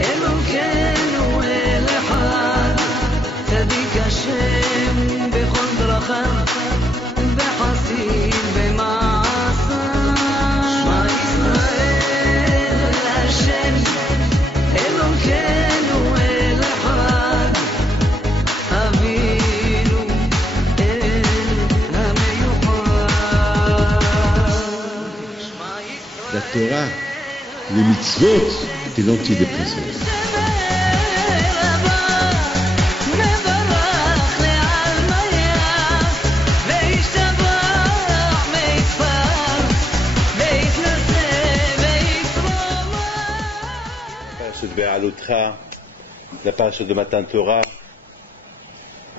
אלוקינו אל אחד, צדיק השם בכל דרכיו, בחסד במעשיו. שמע ישראל השם אלוקינו אל אחד, אבינו אל המיוחד. La Torah, les mitzvot, c'est l'antidépresseur. La parasha de Matan Torah,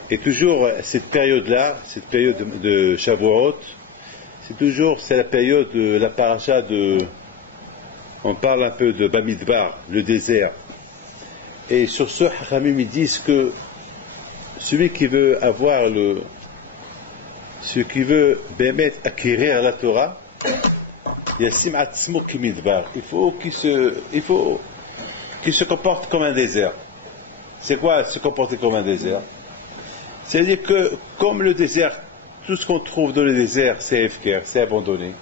et toujours cette période-là, cette période de Shavuot, c'est la période de la parasha de, on parle un peu de Bamidbar, le désert. Et sur ce, Hachamim ils disent que celui qui veut Bémet acquérir la Torah, Yassim Atzmo Kimidbar, il faut qu'il se comporte comme un désert. C'est quoi se comporter comme un désert? C'est-à-dire que, comme le désert, tout ce qu'on trouve dans le désert, c'est efker, c'est abandonné.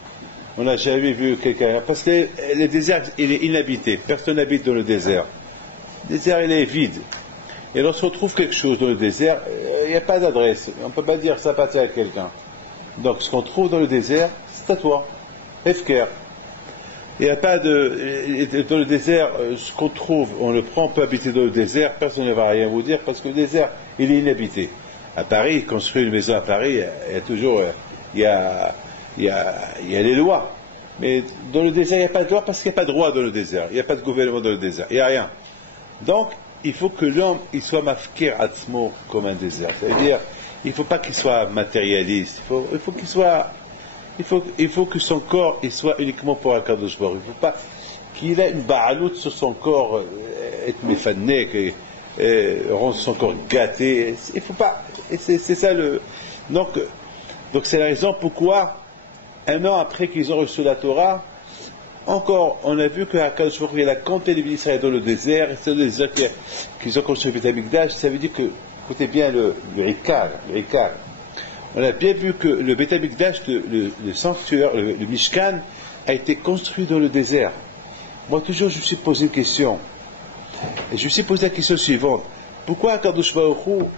On n'a jamais vu quelqu'un. Parce que le désert, il est inhabité. Personne n'habite dans le désert. Le désert, il est vide. Et lorsqu'on trouve quelque chose dans le désert, il n'y a pas d'adresse. On ne peut pas dire ça appartient à quelqu'un. Donc, ce qu'on trouve dans le désert, c'est à toi. Efker. Il n'y a pas de. Dans le désert, ce qu'on trouve, on le prend, on peut habiter dans le désert, personne ne va rien vous dire, parce que le désert, il est inhabité. À Paris, construire une maison à Paris, il y a toujours. Il y a les lois. Mais dans le désert, il n'y a pas de loi parce qu'il n'y a pas de roi dans le désert. Il n'y a pas de gouvernement dans le désert. Il n'y a rien. Donc, il faut que l'homme, il soit mafkir atzmo comme un désert. C'est-à-dire, il ne faut pas qu'il soit matérialiste. Il faut qu'il soit. Il faut que son corps il soit uniquement pour Akadosh Baruch Hu. Il ne faut pas qu'il ait une ba'alout sur son corps, être méfané, rendre son corps gâté. Il ne faut pas. C'est ça le. Donc c'est la raison pourquoi, un an après qu'ils ont reçu la Torah, encore, on a vu que Akadosh Baruch Hu a compté les Israël dans le désert, et c'est le désert qu'ils ont construit le Beit HaMikdash. Ça veut dire que, écoutez bien le Ikar. On a bien vu que le Beit HaMikdash, le sanctuaire, le Mishkan, a été construit dans le désert. Moi, toujours, je me suis posé une question. Et je me suis posé la question suivante. Pourquoi Akadosh Baruch Hu,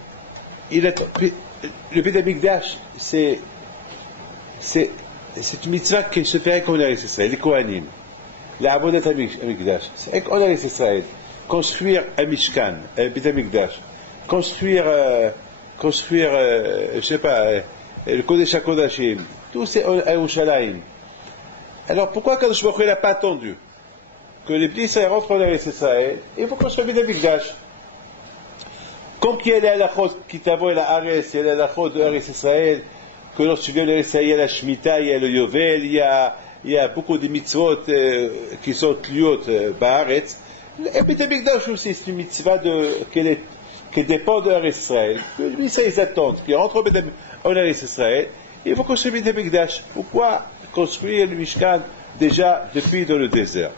le Beit HaMikdash, c'est une mitzvah qui se fait avec Oner Israël, les Kohanim, la Abodat HaMikdash. C'est avec Oner Israël. Construire un Mishkan, un Beit HaMikdash. Construire, je sais pas, le Kodesh HaKodashim, tout c'est à Yerushalayim. Alors pourquoi Kadosh Baruch Hu n'a pas attendu que les petits Israël rentrent en Eretz Israël et il faut construire le Beit HaMikdash? Comme qu'il y a les halachot qui t'avoient la Ares, il y a les halachot de Eretz Israël, que lorsque tu viens de l'Eretz Israël, il y a la Shemitah, il y a le Yovel, il y a beaucoup de mitzvot qui sont liot Baaretz. Le Beit HaMikdash aussi, c'est une mitzvah qui dépend de Eretz Israël. Les Israël, ils attendent qu'ils rentrent en Eretz Israël. Il faut construire le Beit HaMikdash. Pourquoi construire le Mishkan déjà depuis dans le désert?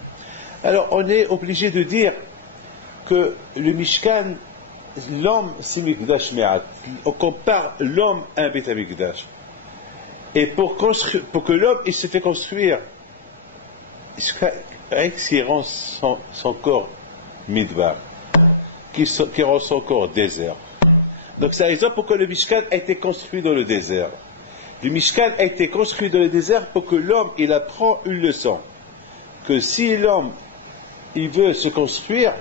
Alors, on est obligé de dire que le Mishkan, l'homme, c'est Mikdash Me'at. On compare l'homme à un Beit HaMikdash. Et pour que l'homme, il se fait construire, il rend son corps midbar, qui rend son corps désert. Donc c'est la raison pour que le Mishkan a été construit dans le désert. Le Mishkan a été construit dans le désert pour que l'homme, il apprend une leçon. Que si l'homme, il veut se construire,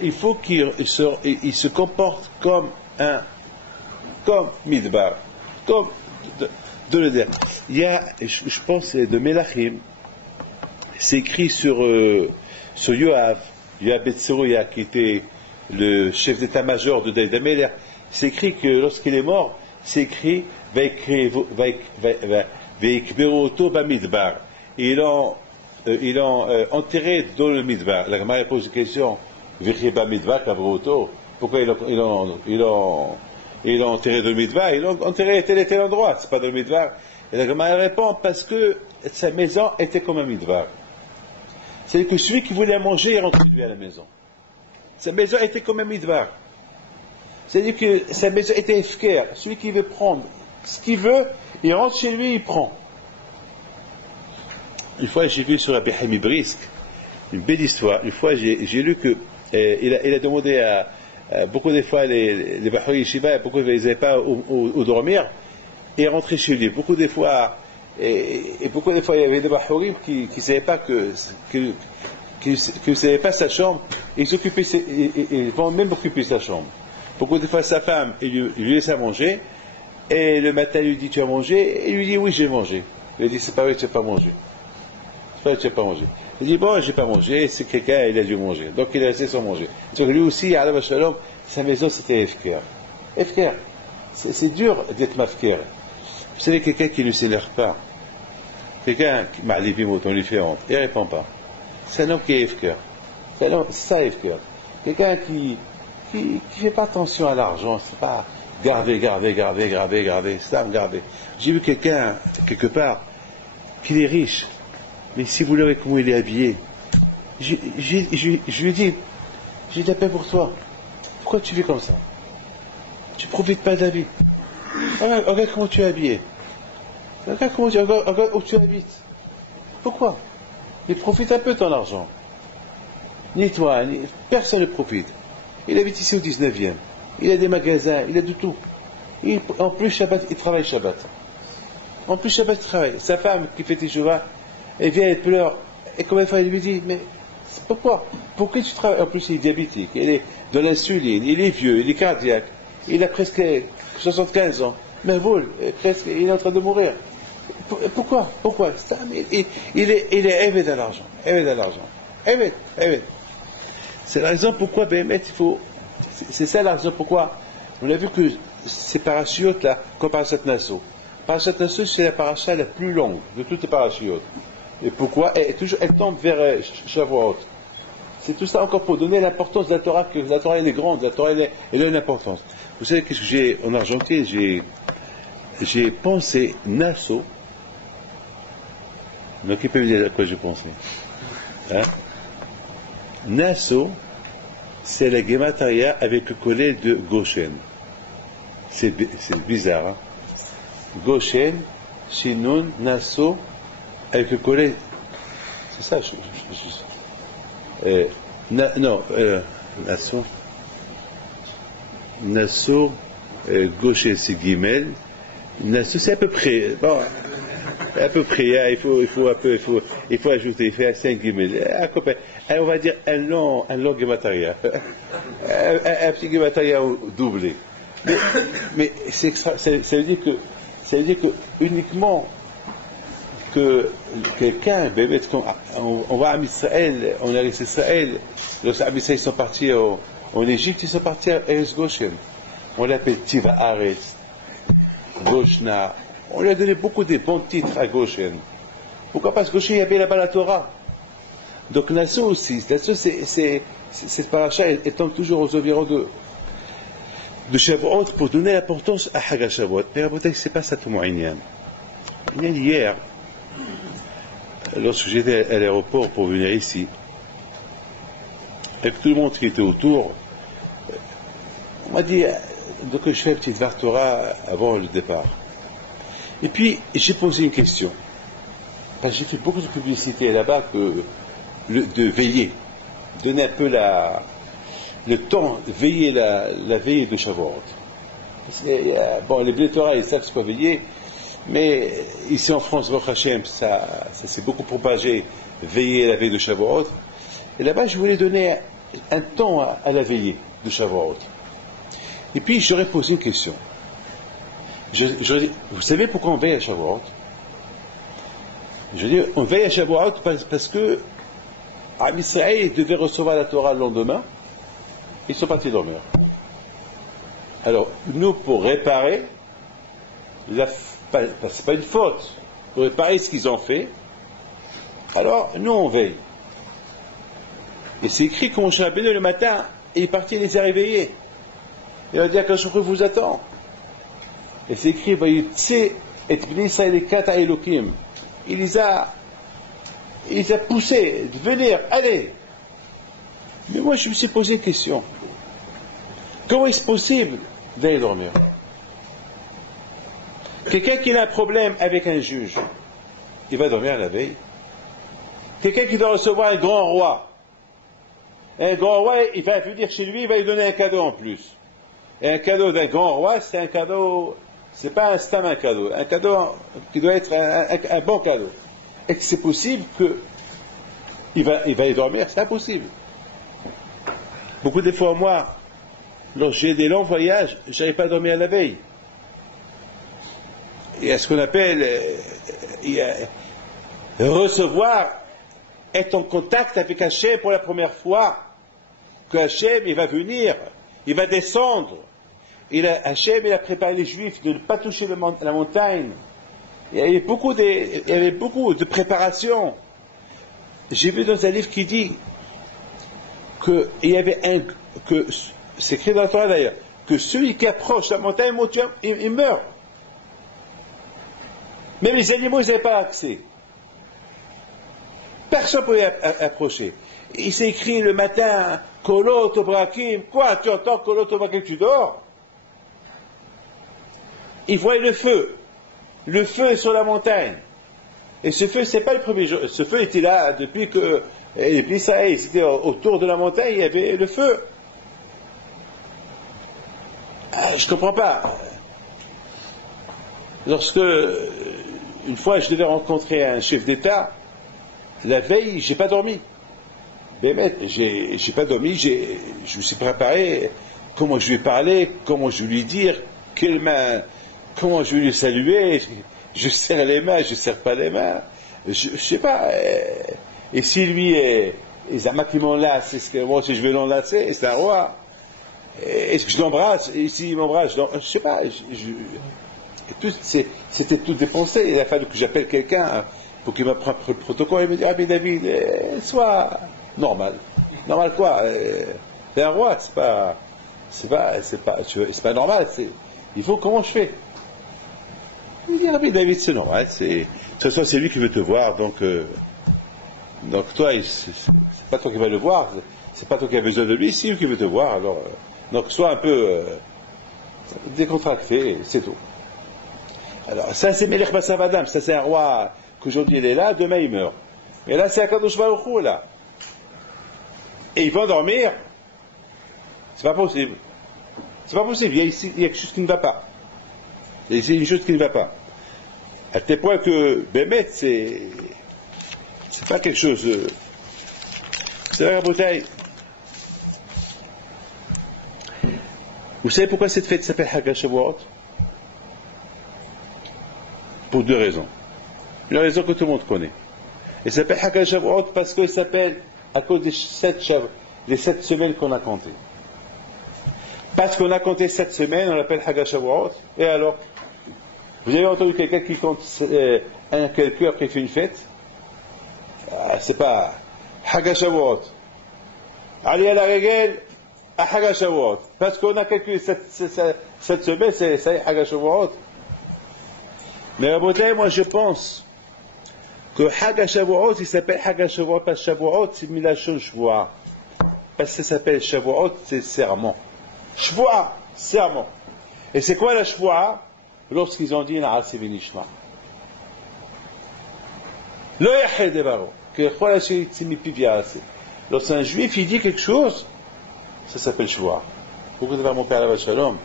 il faut qu'il se comporte comme midbar, comme de le désert. Il y a, je pense, de Melachim, c'est écrit sur Yoav Betzerouya, qui était le chef d'état-major de David HaMelech. C'est écrit que lorsqu'il est mort, c'est écrit Veikberoto Bamidbar. Ils l'ont enterré dans le Midbar. La Gemara pose une question. Bamidbar, Kabroto. Pourquoi ils l'ont enterré dans le Midbar? Ils l'ont enterré à tel et tel endroit. C'est pas dans le Midbar. Et la Gemara répond parce que sa maison était comme un Midbar. C'est-à-dire que celui qui voulait manger, il rentrait lui à la maison. Sa maison était comme un midbar. C'est-à-dire que sa maison était efker. Celui qui veut prendre ce qu'il veut, il rentre chez lui, il prend. Une fois, j'ai vu sur Rabbi Hami Brisk une belle histoire. Une fois, j'ai lu que il a demandé à beaucoup des fois les Bahari Yeshiva, beaucoup ils n'avaient pas où dormir, et rentrer chez lui. Beaucoup des fois, il y avait des Bahari qui ne savaient pas que savaient pas sa chambre, ils vont même occuper sa chambre. Beaucoup de fois, sa femme, il lui laisse à manger, et le matin, il lui dit, tu as mangé? Et il lui dit, oui, j'ai mangé. Il lui dit, c'est pas vrai, tu n'as pas mangé. C'est pas vrai, tu n'as pas mangé. Il dit, bon, j'ai pas mangé, c'est quelqu'un, il a dû manger. Donc, il a laissé sans manger. Donc, lui aussi, à la Shalom, sa maison, c'était Efker. Efker. C'est dur d'être mafker. Vous savez, quelqu'un qui ne s'élève pas, quelqu'un qui m'a dit, on lui fait honte, il ne répond pas. C'est un homme qui est Efker. C'est ça, Efker. Quelqu'un qui fait pas attention à l'argent, c'est pas garder, c'est ça, garder. J'ai vu quelqu'un, quelque part, qui est riche, mais si vous verrez comment il est habillé, je lui ai dit, j'ai de la peine pour toi. Pourquoi tu vis comme ça? Tu profites pas de la vie. Regarde comment tu es habillé. Regarde où tu habites. Pourquoi? Il profite un peu de ton argent. Ni toi, personne ne profite. Il habite ici au 19e. Il a des magasins, il a de tout. En plus, Shabbat, il travaille Shabbat. En plus, Shabbat, il travaille. Sa femme qui fait Teshuvah, elle vient, elle pleure. Et combien de fois, il lui dit, mais pourquoi tu travailles? En plus, il est diabétique, il est de l'insuline, il est vieux, il est cardiaque, il a presque 75 ans. Mais presque, il est en train de mourir. Pourquoi? Il est évêque à l'argent. Évêque. C'est la raison pourquoi, c'est ça la raison pourquoi, on a vu que ces parachutes là, comme Parashat Nasso. Parashat Nasso, c'est la paracha la plus longue de toutes les parachutes. Et pourquoi? Elle tombe vers Shavuot. C'est tout ça encore pour donner l'importance de la Torah, que la Torah elle est grande, la Torah elle a une importance. Vous savez qu'est-ce que j'ai en Argentine? J'ai pensé Nasso. Donc qui peut me dire à quoi j'ai pensé? Hein? Nasso, c'est la Gematria avec le collet de Goshen. C'est bizarre, hein? Goshen, Shinun, Nasso, avec le collet. C'est ça, Nasso, Goshen, c'est Gimel. Nasso, c'est à peu près. Bon, à peu près, hein, il faut ajouter, il fait 5 Gimel. On va dire un long Gematria. un petit Gematria doublé. Mais ça veut dire que uniquement que quelqu'un, on va à Israël, on est à Israël, lorsque les Israël sont partis en Égypte, ils sont partis à Eretz Goshen. On l'appelle Tiva Aretz, Goshna. On lui a donné beaucoup de bons titres à Goshen. Pourquoi? Parce que Goshen, il y avait là-bas la Torah. Donc Nasso aussi, cette paracha, elle tombe toujours aux environs de Shavuot pour donner l'importance à Hag Shavuot. Mais peut-être que c'est pas ça tout mon Inyan. Hier, lorsque j'étais à l'aéroport pour venir ici, avec tout le monde qui était autour, on m'a dit donc je fais une petite Vartora avant le départ. Et puis j'ai posé une question. Parce que j'ai fait beaucoup de publicité là-bas de veiller, donner un peu le temps, veiller la veille de Shavuot. Bon, les Blétora, ils savent ce qu'on veiller, mais ici en France, Baruch Hashem, ça s'est beaucoup propagé, veiller la veille de Shavuot. Et là-bas, je voulais donner un temps à la veillée de Shavuot. Et puis, j'aurais posé une question. Vous savez pourquoi on veille à Shavuot? Je dis, on veille à Shavuot parce que Am Israël devait recevoir la Torah le lendemain, ils sont partis dormir. Alors, nous, pour réparer, c'est pas une faute, pour réparer ce qu'ils ont fait, alors nous on veille. Et c'est écrit que Moshe Rabbeinu le matin, il est parti, il les a réveillés. Il va dire que je vous attends. Et c'est écrit, il les a poussés de venir, allez. Mais moi, je me suis posé une question. Comment est-ce possible d'aller dormir? Quelqu'un qui a un problème avec un juge, il va dormir la veille. Quelqu'un qui doit recevoir un grand roi, il va venir chez lui, il va lui donner un cadeau en plus. Et un cadeau d'un grand roi, c'est un cadeau, c'est pas un cadeau qui doit être un bon cadeau. Est-ce que c'est possible qu'il va y dormir? C'est impossible. Beaucoup de fois, moi, lorsque j'ai des longs voyages, je n'arrive pas à dormir la veille. Il y a ce qu'on appelle recevoir, être en contact avec Hachem pour la première fois. Que Hachem, il va venir, il va descendre. Hachem, il a préparé les Juifs de ne pas toucher la montagne. Il y avait beaucoup de préparation. J'ai vu dans un livre qui dit c'est écrit dans la Torah d'ailleurs, que celui qui approche la montagne, il meurt. Même les animaux, ils n'avaient pas accès. Personne ne pouvait approcher. Il s'est écrit le matin, Kolot Obrakim, quoi, tu entends Kolot Obrakim, tu dors? Il voyait le feu. Le feu est sur la montagne. Et ce feu, c'est pas le premier jour. Ce feu était là depuis que les Israël, c'était autour de la montagne, il y avait le feu. Je comprends pas. Lorsque, une fois, je devais rencontrer un chef d'État, la veille, j'ai pas dormi. Mais j'ai pas dormi, je me suis préparé, comment je vais parler, comment je vais lui dire, comment je vais lui saluer, je serre les mains, je serre pas les mains, je sais pas. Et si lui les amas qui m'enlacent, est-ce que moi si je vais l'enlacer, c'est un roi. Est-ce que je l'embrasse? Et s'il m'embrasse, je sais pas. C'était tout dépensé. Il a fallu que j'appelle quelqu'un pour qu'il m'apprenne le protocole. Il me dit, ah mais David, sois normal. Normal quoi? C'est un roi, c'est pas normal. Il faut, comment je fais? Il dit, ah mais David, c'est normal. De toute façon, c'est lui qui veut te voir, donc toi, c'est pas toi qui vas le voir, c'est pas toi qui as besoin de lui, c'est lui qui veut te voir. Alors, donc sois un peu décontracté, c'est tout. Alors, ça c'est Melech Basavadam, ça c'est un roi qu'aujourd'hui il est là, demain il meurt. Mais là c'est Akadosh Baruch Hu, là. Et il va dormir, c'est pas possible. C'est pas possible, il y a quelque chose qui ne va pas. Il y a une chose qui ne va pas. À tel point que Bémet, c'est pas quelque chose. C'est la bouteille. Vous savez pourquoi cette fête s'appelle Hag HaShavuot? Pour deux raisons. Une raison que tout le monde connaît. Elle s'appelle Hag HaShavuot parce qu'elle s'appelle à cause des 7 semaines qu'on a comptées. Parce qu'on a compté 7 semaines, on l'appelle Hag HaShavuot. Et alors, vous avez entendu quelqu'un qui compte quelqu'un après il fait une fête? C'est pas Hag HaShavuot. Allez à la règle à Hag HaShavuot. Parce qu'on a calculé cette semaine, c'est Hag HaShavuot. Mais Rabotai, moi je pense que Hag HaShavuot, il s'appelle Hag HaShavuot parce que Shavuot, c'est Milachon Shvoa. Parce que ça s'appelle Shavuot, c'est serment. Shvoa, serment. Et c'est quoi la Shvoa? Lorsqu'ils ont dit Na'asi v'nishma. Lo yachel devaro. Lorsqu'un juif il dit quelque chose, ça s'appelle Shvoa. Beaucoup de fois mon père Shalom,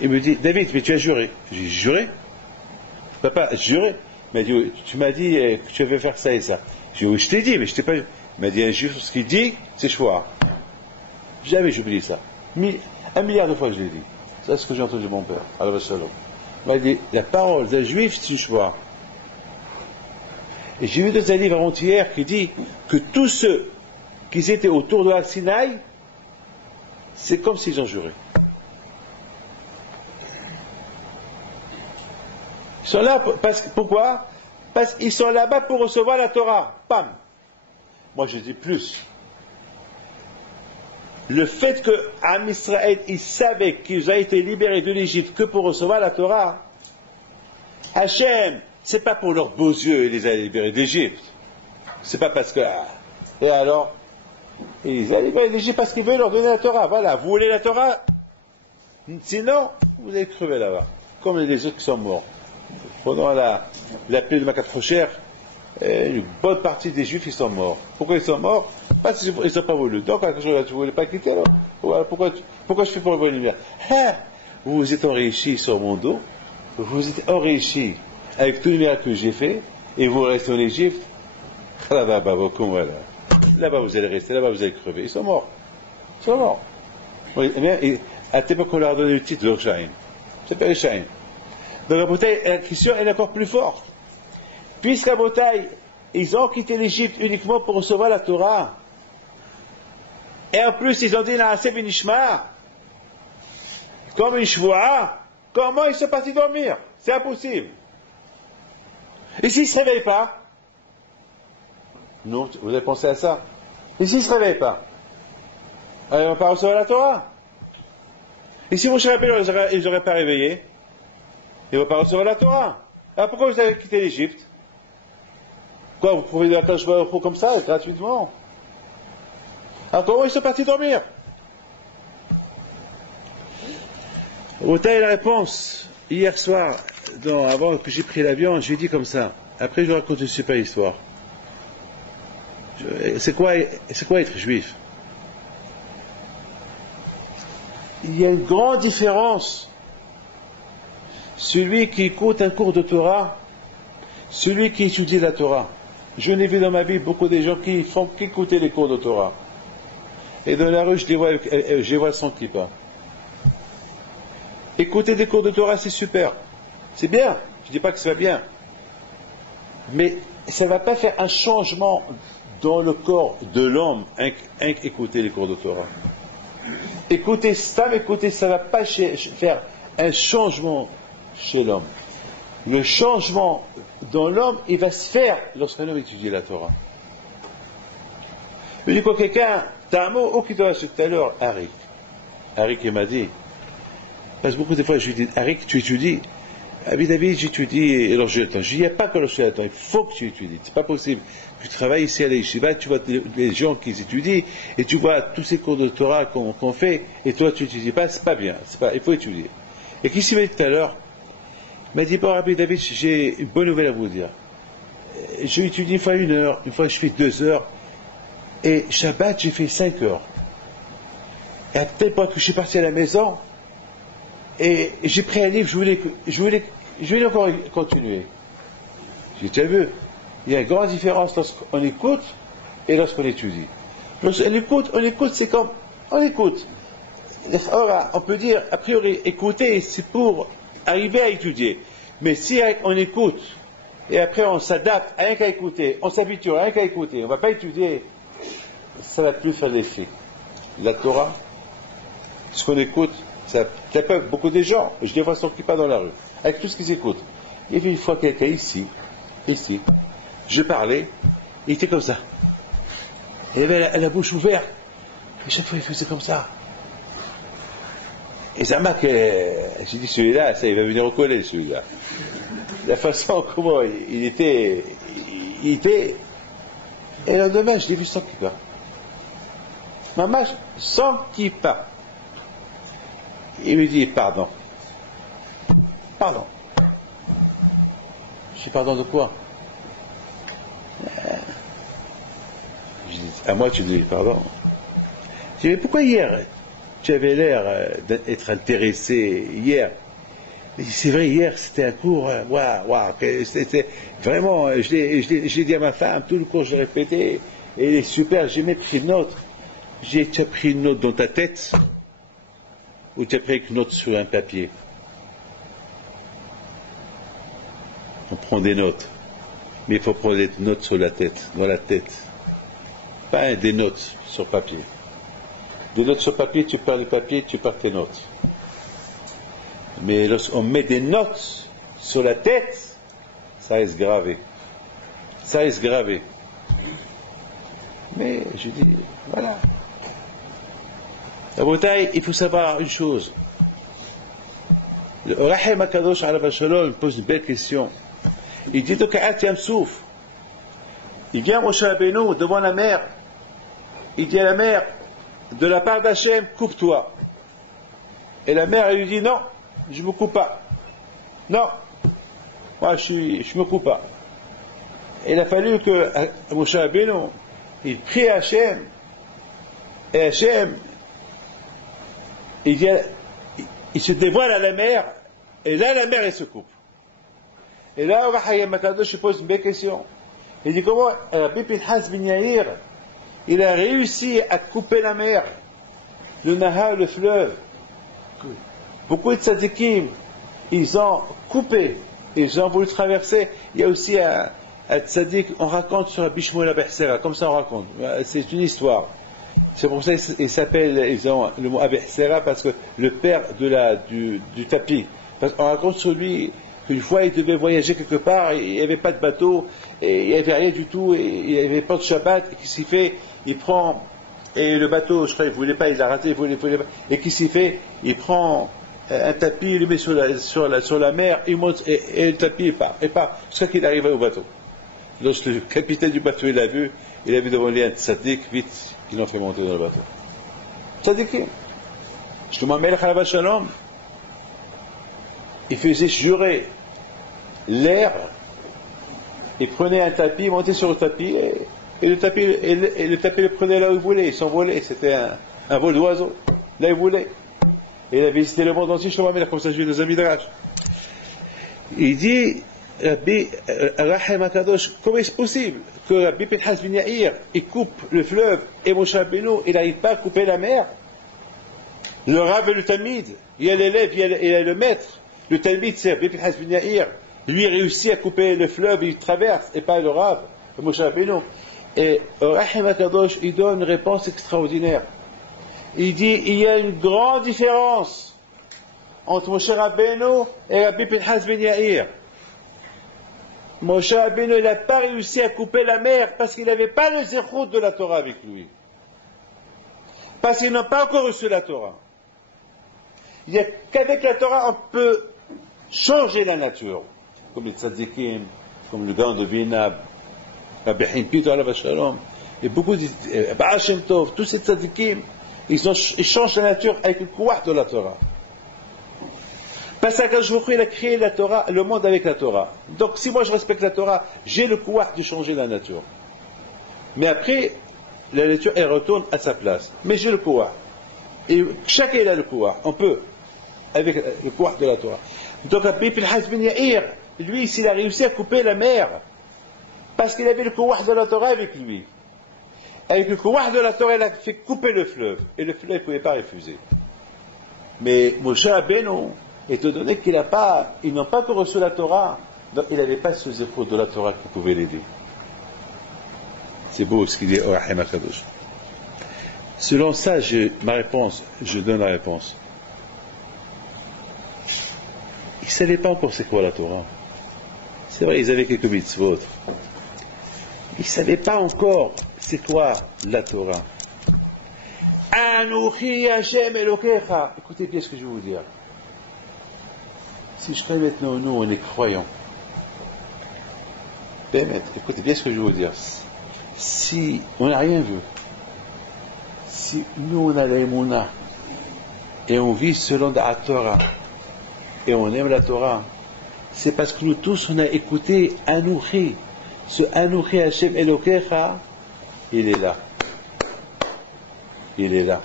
il me dit, David, mais tu as juré. J'ai juré? Papa, juré? Il m'a dit, tu m'as dit que tu avais faire ça et ça. J'ai dit, oui, je t'ai dit, mais je t'ai pas. Il m'a dit, un juif, ce qu'il dit, c'est Shvoa. Jamais j'oublie ça. 1 milliard de fois je l'ai dit. C'est ce que j'ai entendu de mon père, Shalom. Il m'a dit, la parole d'un juif, c'est Shvoa. Et j'ai vu dans un livre avant-hier qui dit que tous ceux qui étaient autour de Har-Sinaï, c'est comme s'ils ont juré. Ils sont là, pourquoi? Parce qu'ils sont là-bas pour recevoir la Torah. Pam! Moi je dis plus. Le fait que Am Israël, ils savaient qu'ils ont été libérés de l'Égypte que pour recevoir la Torah, Hachem, c'est pas pour leurs beaux yeux, ils les a libérés d'Égypte. C'est pas parce que. Et alors, ils allaient en Égypte parce qu'ils veulent leur donner la Torah. Voilà, vous voulez la Torah? Sinon, vous allez crever là-bas. Comme les autres qui sont morts. Pendant la plaie de Makatchocher, une bonne partie des Juifs, ils sont morts. Pourquoi ils sont morts? Parce qu'ils n'ont pas voulu. Donc, tu ne voulais pas quitter, alors. Pourquoi je fais pour venir? Vous vous êtes enrichi sur mon dos, vous vous êtes enrichi avec tous les miracles que j'ai fait, et vous restez en Égypte. Là-bas, voilà. Là-bas, vous allez rester, là-bas, vous allez crever. Ils sont morts. Ils sont morts. Oui, eh bien, à l'époque, on leur a donné le titre de Shaim. C'est pas le Shaim. Donc, la bouteille, la question est encore plus forte. Puisqu'à bouteille, ils ont quitté l'Égypte uniquement pour recevoir la Torah. Et en plus, ils ont dit Naaseh Benishma, comme une shvoua, comment ils sont partis dormir? C'est impossible. Et s'ils ne se réveillent pas? Non, vous avez pensé à ça? Et s'ils ne se réveillent pas? Alors, ils ne vont pas recevoir la Torah. Et si Moshe Rabbeinu ils n'auraient pas réveillé, ils ne vont pas recevoir la Torah. Alors pourquoi vous avez quitté l'Égypte? Quoi, vous pouvez de la Kadosh Baruch Hu comme ça, gratuitement? Alors comment ils sont partis dormir? Vous avez la réponse. Hier soir, avant que j'ai pris l'avion, j'ai dit comme ça. Après, je vous raconte une super histoire. C'est quoi être juif? Il y a une grande différence. Celui qui écoute un cours de Torah, celui qui étudie la Torah. Je n'ai vu dans ma vie beaucoup de gens qui font qu'écouter les cours de Torah. Et dans la rue, je les vois sans kippa. Écouter des cours de Torah, c'est super. C'est bien. Je ne dis pas que c'est pas bien. Mais ça ne va pas faire un changement dans le corps de l'homme, écouter les cours de Torah. Écouter, ça ne va pas faire un changement chez l'homme. Le changement dans l'homme, il va se faire lorsqu'un homme étudie la Torah. Je dis quoi, quelqu'un, t'as un mot, qui doit tout à l'heure, Harik, il m'a dit, parce que beaucoup de fois, je lui dis, Harik, tu étudies? David, j'étudie, et alors je l'attends. Je dis, il n'y a pas que lorsque je l'attends, il faut que tu étudies. C'est pas possible. Tu travailles ici à l'Yeshiva, tu vois les gens qui étudient, et tu vois tous ces cours de Torah qu'on fait, et toi tu n'étudies pas, c'est pas bien. Il faut étudier. Et qui s'y met tout à l'heure? Il m'a dit, bon, Rabbi David, j'ai une bonne nouvelle à vous dire. Je étudie une fois 1 heure, une fois je fais 2 heures, et Shabbat, j'ai fait 5 heures. Et à tel point que je suis parti à la maison, et j'ai pris un livre, je voulais encore continuer. J'ai déjà vu. Il y a une grande différence lorsqu'on écoute et lorsqu'on étudie. Lorsqu'on écoute, c'est comme on écoute. On peut dire, a priori, écouter, c'est pour arriver à étudier. Mais si on écoute et après on s'adapte à rien qu'à écouter, on s'habitue à rien qu'à écouter, on ne va pas étudier, ça ne va plus faire l'effet. La Torah, ce qu'on écoute, ça peut beaucoup de gens, je les vois sortir pas dans la rue, avec tout ce qu'ils écoutent. Il y avait une fois quelqu'un ici, je parlais, il était comme ça. Il avait la bouche ouverte, et chaque fois il faisait comme ça. Et ça m'a que j'ai dit, celui-là, ça, il va venir au collège, celui-là. La façon comment il était, et le lendemain, je l'ai vu sans kippa. Maman, sans kippa. Il me dit, pardon. Je dis, pardon de quoi? Je dis, à moi tu dis pardon. Je dis, mais pourquoi hier tu avais l'air d'être intéressé hier? C'est vrai, hier c'était un cours, c'était vraiment, je l'ai dit à ma femme, tout le cours je l'ai répété, et il est super, j'ai même pris une note. Tu as pris une note dans ta tête, ou tu as pris une note sur un papier? On prend des notes, mais il faut prendre des notes sur la tête, dans la tête, pas des notes sur papier. Des notes sur papier, tu perds le papier, tu perds tes notes. Mais lorsqu'on met des notes sur la tête, ça reste gravé. Mais je dis, voilà. La bouteille, il faut savoir une chose. Le Rahim Akadosh Alav Shalom pose une belle question. Il dit de Ka'at Yam Souf. Il vient Moshe Rabbeinu devant la mer. il dit à la mère, de la part d'Hachem, coupe-toi. Et la mère, elle lui dit, non, je ne me coupe pas. Non, moi, je me coupe pas. Et il a fallu que Moshe Rabbeinu, il prie à Hachem, et Hachem, il se dévoile à la mère, et là, la mère, elle se coupe. Et là, Rahayim Akadosh se pose une belle question. Il dit comment Rabbi Pinhas ben Yair, il a réussi à couper la mer, le Nahar, le fleuve. Beaucoup de tzadikim, ils ont coupé, ils ont voulu traverser. Il y a aussi un tzadik, on raconte sur Rabbi Shmuel Abehsera, comme ça on raconte. C'est une histoire. C'est pour ça qu'ils s'appellent, ils ont le mot Abehsera, parce que le père du tapis. Parce qu'on raconte sur lui qu'une fois il devait voyager quelque part, il n'y avait pas de bateau, et il n'y avait rien du tout, et il n'y avait pas de Shabbat, et qu'est-ce qu'il fait? Il prend, et le bateau, je crois, il ne voulait pas, il l'a raté, il voulait pas, et qu'est-ce qu'il fait? Il prend un tapis, il le met sur la mer, il monte, et le tapis, il part, jusqu'à qu'il arrive au bateau. Lorsque le capitaine du bateau, il l'a vu, il a vu devant lui un tzaddik, vite, ils l'ont fait monter dans le bateau. Tzaddikim. Shlomo Melech Alav Shalom, il faisait jurer l'air, il prenait un tapis, il montait sur le tapis, et le tapis le prenait là où il voulait, il s'envolait, c'était un vol d'oiseau, là où il voulait. Et il a visité le monde entier, Shlomo Melech, comme ça je vis dans un midrash. Il dit, Rabbi Rahim Akadosh, comment est-ce possible que Rabbi Pinhas ben Yair, il coupe le fleuve, et Moshe Rabbeinu, il n'arrive pas à couper la mer? Le Rav et le Talmid, il y a l'élève, il y a le maître. Le Talmid, c'est Rabbi Pinhas ben Yair. Lui réussit à couper le fleuve, il traverse, et pas le Rav, Moshe Rabbeinu. Et Rahim Akadosh, il donne une réponse extraordinaire. Il dit, il y a une grande différence entre Moshe Rabbeinu et Rabbi Pinhas ben Yair. Moshe Rabbeinu, il n'a pas réussi à couper la mer parce qu'il n'avait pas le zérout de la Torah avec lui. Parce qu'ils n'ont pas encore reçu la Torah. Il n'y a qu'avec la Torah on peut changer la nature. Comme les tzadikim, comme le Gaon de Vilna, Rabbi Himpito Alav Shalom, et beaucoup de Baal Shem Tov, tous ces tzadikim, ils changent la nature avec le kouach de la Torah. Parce qu'il a créé la Torah, le monde avec la Torah. Donc si moi je respecte la Torah, j'ai le pouvoir de changer la nature. Mais après, la nature elle retourne à sa place. Mais j'ai le pouvoir. Et chacun a le pouvoir. On peut, avec le pouvoir de la Torah. Donc Rabbi Pinhas ben Yair, lui, s'il a réussi à couper la mer, parce qu'il avait le pouvoir de la Torah avec lui. Avec le pouvoir de la Torah, il a fait couper le fleuve. Et le fleuve ne pouvait pas refuser. Mais Moshe Rabbeinu, étant donné qu'ils n'ont pas encore reçu la Torah, donc il n'avait pas ce zéro de la Torah qui pouvait l'aider. C'est beau ce qu'il dit au Rahim Akadosh. Selon ça, ma réponse, je donne la réponse. Ils ne savaient pas encore c'est quoi la Torah. C'est vrai, ils avaient quelques mitzvot. Ils ne savaient pas encore c'est quoi la Torah. Anuchi Hashem Elokecha. Écoutez bien ce que je vais vous dire. Si je fais maintenant, nous, on est croyants. Écoutez bien ce que je vais vous dire. Si on n'a rien vu, si nous, on a l'aïmouna, et on vit selon la Torah, et on aime la Torah, c'est parce que nous tous, on a écouté Anuchi. Ce Anuchi Hashem Elokecha, il est là. Il est là.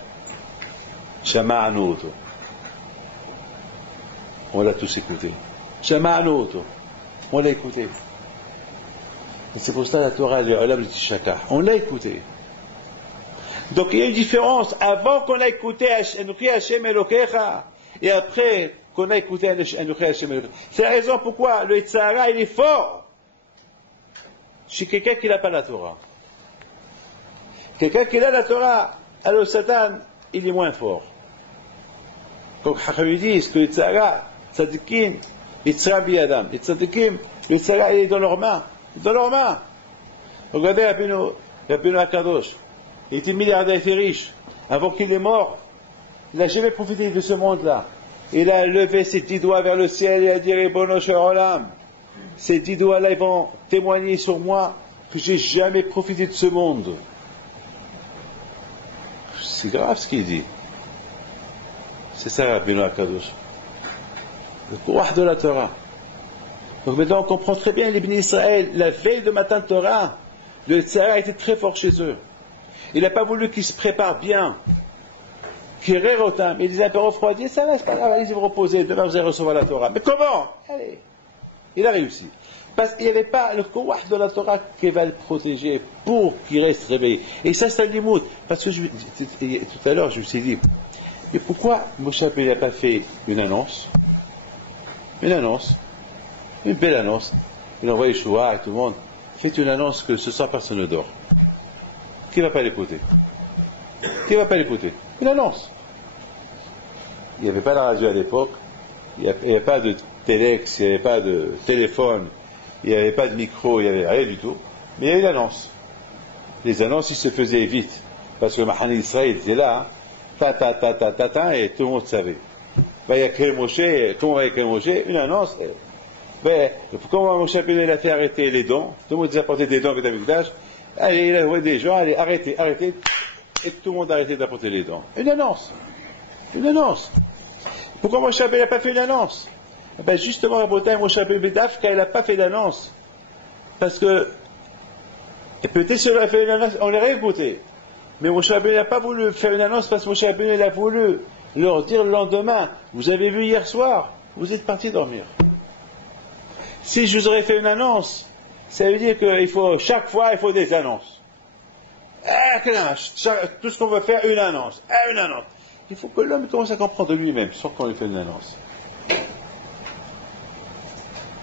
Shama'anu oto. On l'a tous écouté. Shama'anu oto. On l'a écouté. Et c'est pour ça la Torah, le Tishaka. On l'a écouté. Donc il y a une différence avant qu'on a écouté Anuchi Hashem Elokecha et après qu'on a écouté Anuchi Hashem Elokecha. C'est la raison pourquoi le Yitzhara il est fort chez quelqu'un qui n'a pas la Torah. Quelqu'un qui a la Torah, alors Satan, il est moins fort. Comme Chachamim disent que le Yitzhara, Tzadikim, Yitzhara biyadam. Les Tzadikim, le Yitzhara, il est dans leurs mains. Dans leurs mains. Regardez Rabbeinu Akadosh. Il était milliardaire, il était riche. Avant qu'il est mort, il n'a jamais profité de ce monde-là. Il a levé ses 10 doigts vers le ciel et a dit Ribono shel olam. Ces 10 doigts-là, ils vont témoigner sur moi que j'ai jamais profité de ce monde. c'est grave ce qu'il dit. C'est ça, Rabbeinu Akadosh. Le courage de la Torah. Donc maintenant, on comprend très bien les bénis Israël. La veille de Matan Torah, le Tzara a été très fort chez eux. Il n'a pas voulu qu'ils se préparent bien. Qu'ils rérotent. Il les a un peu refroidis. Ça va, c'est pas grave, allez vous reposer. Demain, vous allez recevoir la Torah. Mais comment? Allez. Il a réussi. Parce qu'il n'y avait pas le courage de la Torah qui va le protéger pour qu'il reste réveillé. Et ça, c'est un limite. Parce que tout à l'heure, je me suis dit, mais pourquoi Moshe n'a pas fait une annonce? Une annonce. Une belle annonce. Il envoie Yeshua à tout le monde. Faites une annonce que ce soir personne ne dort. Qui ne va pas l'écouter? Qui ne va pas l'écouter? Une annonce. Il n'y avait pas la radio à l'époque. Il n'y avait pas de téléx, il n'y avait pas de téléphone, il n'y avait pas de micro, il n'y avait rien du tout. Mais il y avait une annonce. Les annonces, ils se faisaient vite. Parce que Mahan Israël était là, et tout le monde savait. Il y a quel Moshe, comment va quel Moshe? Une annonce. Comment Moshe a fait arrêter les dons? Tout le monde a apporté des dons avec David. Allez, il a envoyé des gens, allez, arrêtez. Et tout le monde a arrêté d'apporter les dons. Une annonce. Une annonce. Pourquoi Moshe n'a pas fait une annonce? Ben justement, à Bretagne, Moshe Dafka, il n'a pas fait d'annonce. Parce que, et peut-être si on a fait une annonce, on l'aurait écouté. Mais Moshe n'a pas voulu faire une annonce parce que Moshe il a voulu leur dire le lendemain, vous avez vu hier soir, vous êtes partis dormir. Si je vous aurais fait une annonce, ça veut dire qu'il faut, chaque fois, il faut des annonces. Tout ce qu'on veut faire, une annonce. Une annonce. Il faut que l'homme commence à comprendre de lui-même, sans qu'on lui fait une annonce.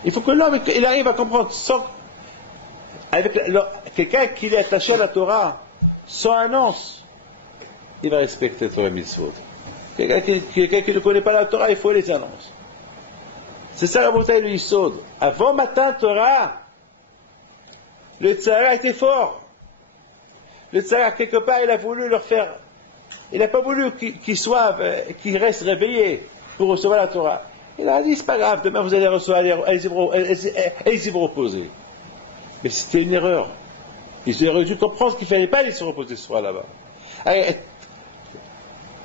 Il faut que l'homme, il arrive à comprendre, avec quelqu'un qui est attaché à la Torah, sans annonce, il va respecter la Torah mitzvot. Quelqu'un qui ne connaît pas la Torah, il faut les annonces. C'est ça la bouteille de Yisod. Avant Matan Torah, le Tzara était fort. Le Tzara, quelque part, il a voulu leur faire. Il n'a pas voulu qu'ils restent réveillés pour recevoir la Torah. Il a dit, c'est pas grave, demain vous allez recevoir, allez-y vous reposer. Mais c'était une erreur. Ils auraient dû comprendre qu'il ne fallait pas aller se reposer ce soir là-bas.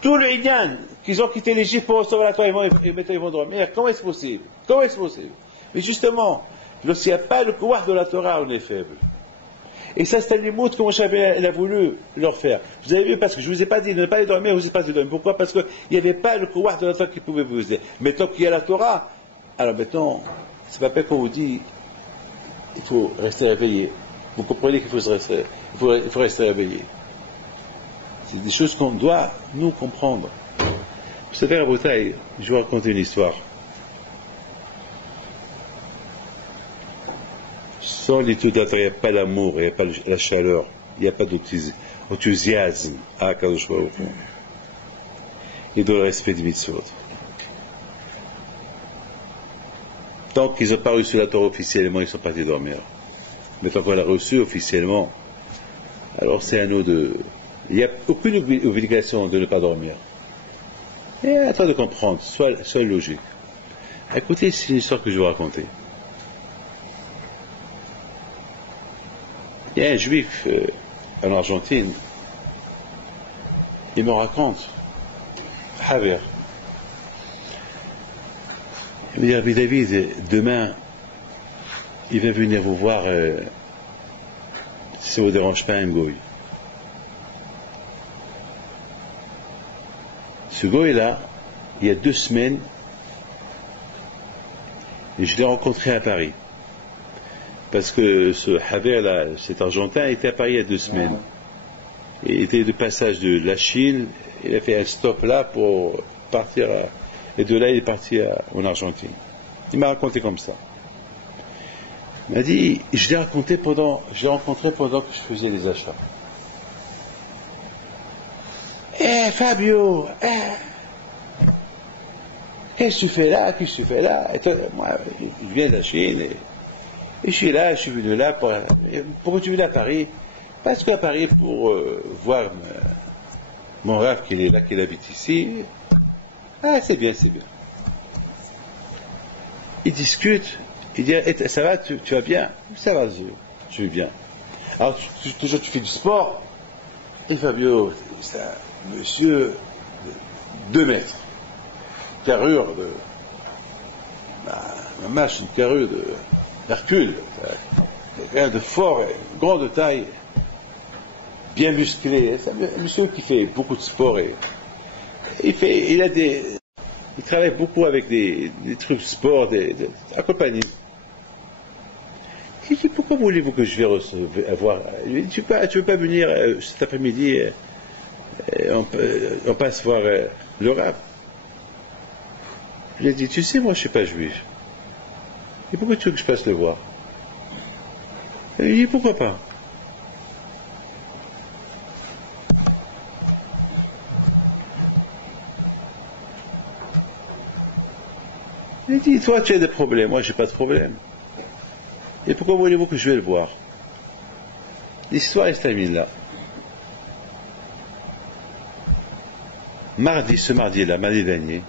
Tout le Inyan qu'ils ont quitté l'Égypte pour recevoir la Torah, ils vont dormir. Comment est-ce possible? Comment est-ce possible? Mais justement, lorsqu'il n'y a pas le pouvoir de la Torah, on est faible. Et ça, c'est un limite que Moshe a voulu leur faire. Vous avez vu, parce que je ne vous ai pas dit de ne pas aller dormir, vous n'êtes pas allé dormir. Pourquoi? Parce qu'il n'y avait pas le pouvoir de la Torah qui pouvait vous aider. Mais tant qu'il y a la Torah, alors maintenant, c'est pas peine qu'on vous dit, il faut rester réveillé. Vous comprenez qu'il faut rester réveillé. C'est des choses qu'on doit, nous, comprendre. Vous savez, à Bretagne, je vais vous raconter une histoire. Sans l'étude, il n'y a pas l'amour, il n'y a pas la chaleur, il n'y a pas d'enthousiasme à Kadosh Baruch Hu. Et de le respect des mitzvot. Tant qu'ils n'ont pas reçu la Torah officiellement, ils sont partis dormir. Mais tant qu'on l'a reçu officiellement, alors c'est à nous de... Il n'y a aucune obligation de ne pas dormir. Et à toi de comprendre, sois logique. Écoutez, c'est une histoire que je vais vous raconter. Il y a un juif en Argentine, il me raconte, Javier, il me dit, Rabbi David, demain, il va venir vous voir, si ça ne vous dérange pas, un goy. Ce goy-là, il y a 2 semaines, et je l'ai rencontré à Paris. Parce que ce Javier-là, cet Argentin, était à Paris il y a 2 semaines. Il était de passage de la Chine, il a fait un stop là pour partir, et de là il est parti en Argentine. Il m'a raconté comme ça. Il m'a dit, je l'ai rencontré pendant que je faisais les achats. Fabio, qu'est-ce que tu fais là? Qu'est-ce que tu fais là? Moi, je viens de la Chine et je suis là, je suis venu là. Pourquoi tu viens à Paris? Parce qu'à Paris, pour voir mon rêve qu'il est là, qu'il habite ici. C'est bien, c'est bien. Il discute, il dit, ça va, tu vas bien? Ça va, je vais bien. Alors, toujours tu fais du sport? Et Fabio, c'est un monsieur de 2 mètres, carrure de... une carrure de Hercule, quelqu'un de fort, grand de taille, bien musclé. C'est un monsieur qui fait beaucoup de sport et il travaille beaucoup avec des trucs de sport, accompagné. Il dit, pourquoi voulez-vous que je vais avoir... Il dit, tu veux pas venir cet après-midi, on passe voir le rap. Je lui ai dit, tu sais, moi je suis pas juif. Et pourquoi tu veux que je passe le voir? Il dit, pourquoi pas? Il dit, toi tu as des problèmes, moi j'ai pas de problème. Et pourquoi voulez-vous que je vais le voir? L'histoire est terminée là. Ce mardi-là, mardi dernier,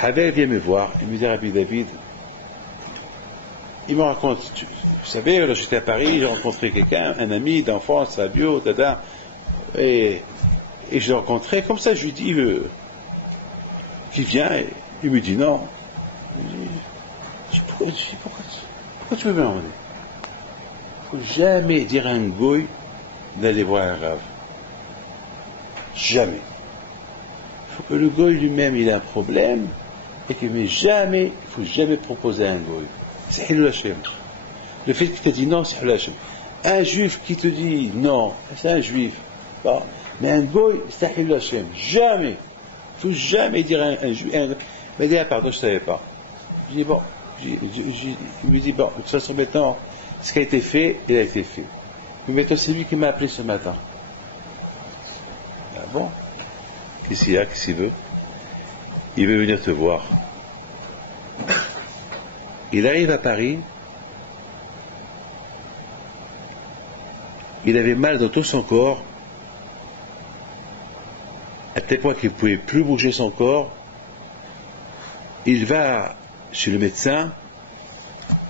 Havel vient me voir, il me dit, Rabbi David, il me raconte, vous savez, là j'étais à Paris, j'ai rencontré quelqu'un, un ami d'enfance, Fabio, Dada, et je l'ai rencontré, comme ça je lui dis, qui vient, et il me dit non. Pourquoi tu veux m'emmener? Il ne faut jamais dire à un goy d'aller voir un rave. Jamais. Il faut que le goy lui-même il a un problème et qu'il ne faut jamais proposer à un goy. C'est Hilul Hashem. Le fait qu'il te dit non, c'est Hilul Hashem. Un juif qui te dit non, c'est un juif. Bon. Mais un goy, c'est Hilul Hashem. Jamais. Il ne faut jamais dire à un juif. Il m'a dit, ah pardon, je ne savais pas. Je dis bon. Il me dit, bon, de toute façon, maintenant, ce qui a été fait, il a été fait. Mais maintenant, c'est lui qui m'a appelé ce matin. Ah bon? Qu'est-ce qu'il y a? Qu'est-ce qu'il veut? Il veut venir te voir. Il arrive à Paris. Il avait mal dans tout son corps, à tel point qu'il ne pouvait plus bouger son corps. Il va chez le médecin,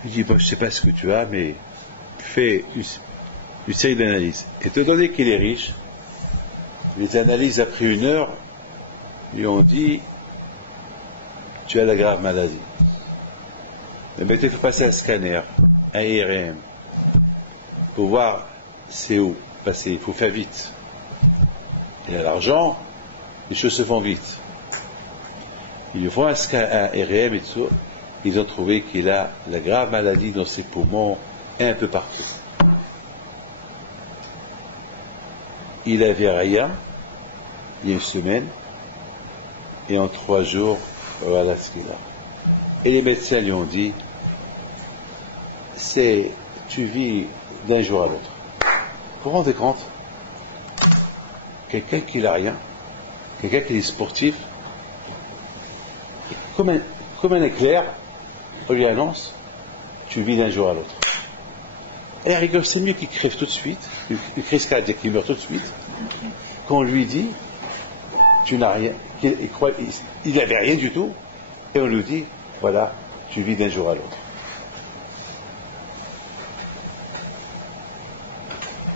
il dit, bon, je ne sais pas ce que tu as, mais fais une série d'analyses. Étant donné qu'il est riche, les analyses après 1 heure lui ont dit, tu as la grave maladie. Mais maintenant, il faut passer un scanner, un IRM, pour voir c'est où passer, il faut faire vite. Il a l'argent, les choses se font vite. Ils lui font un IRM et tout. Ils ont trouvé qu'il a la grave maladie dans ses poumons et un peu partout. Il avait rien il y a 1 semaine et en 3 jours, voilà ce qu'il a. Et les médecins lui ont dit, tu vis d'un jour à l'autre. Vous vous rendez compte? Quelqu'un qui n'a rien, quelqu'un qui est sportif, comme un éclair, on lui annonce, tu vis d'un jour à l'autre. Et à rigueur, c'est mieux qu'il crève tout de suite, une crise cardiaque, qu'il meurt tout de suite, qu'on lui dit, tu n'as rien, il n'avait rien du tout, et on lui dit, voilà, tu vis d'un jour à l'autre.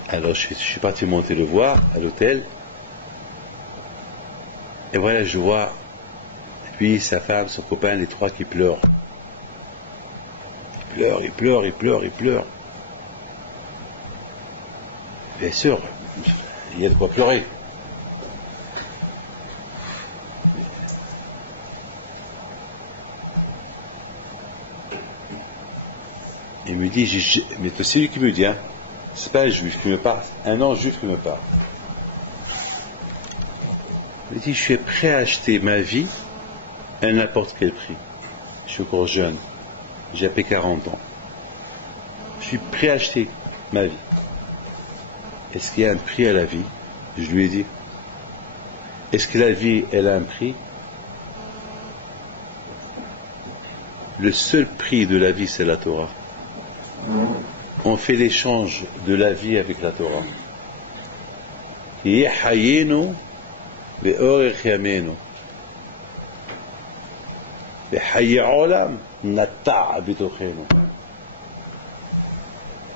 Alors je suis parti monter le voir à l'hôtel, et voilà, je vois lui, sa femme, son copain, les 3 qui pleurent. Ils pleurent. Bien sûr, il y a de quoi pleurer. Il me dit, mais c'est lui qui me dit, hein, c'est pas un juif qui me parle, un non-juif qui me parle. Il me dit, je suis prêt à acheter ma vie à n'importe quel prix. Je suis encore jeune, j'ai à peine 40 ans. Je suis prêt à acheter ma vie. Est-ce qu'il y a un prix à la vie? Je lui ai dit. Est-ce que la vie, elle a un prix? Le seul prix de la vie, c'est la Torah. On fait l'échange de la vie avec la Torah. Yehayenu ve'orech yamenu. Ve'haye olam nata' bitochenu.